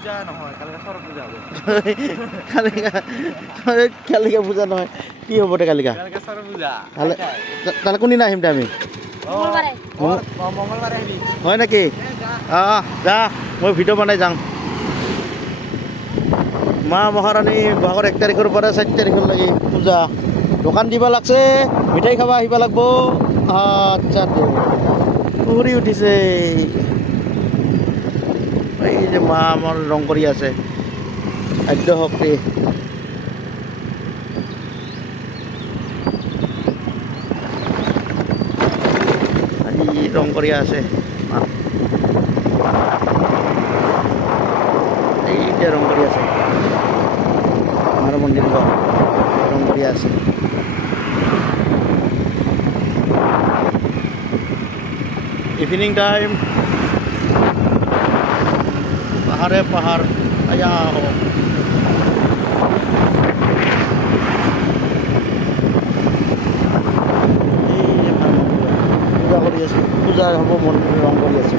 পূজা নহয়, কালিকা সৰস্বতী পূজা হ'ব। কালিকা পূজা নহয়, কি হ'ব দে কালিকা? কালিকা সৰস্বতী পূজা। তাহলে কোনদিনা আহিম দে আমি? মঙ্গলবাৰে আহিবি। হয় নেকি? যা মই ভিডিঅ' বনাই যাম। মা মহাৰাণী বহাগৰ 1 তাৰিখৰ পৰা 4 তাৰিখলৈকে পূজা। দোকান দিব লাগছে, মিঠাই খাব আহিব লাগব। আচ্ছা দে ফুৰি উঠিছে। এই যে মা আমাৰ ৰং কৰি আছে, খাদ্য শক্তি। আজি ৰং কৰি আছে এই যে ৰং কৰি আছে আমাৰ মন্দিৰ ৰং কৰি আছে। ইভিনিং টাইম, পাহাৰে পাহাৰ আয়া পূজা কৰি আছে, পূজা হ'ব মন্দিৰ ৰং কৰি আছে।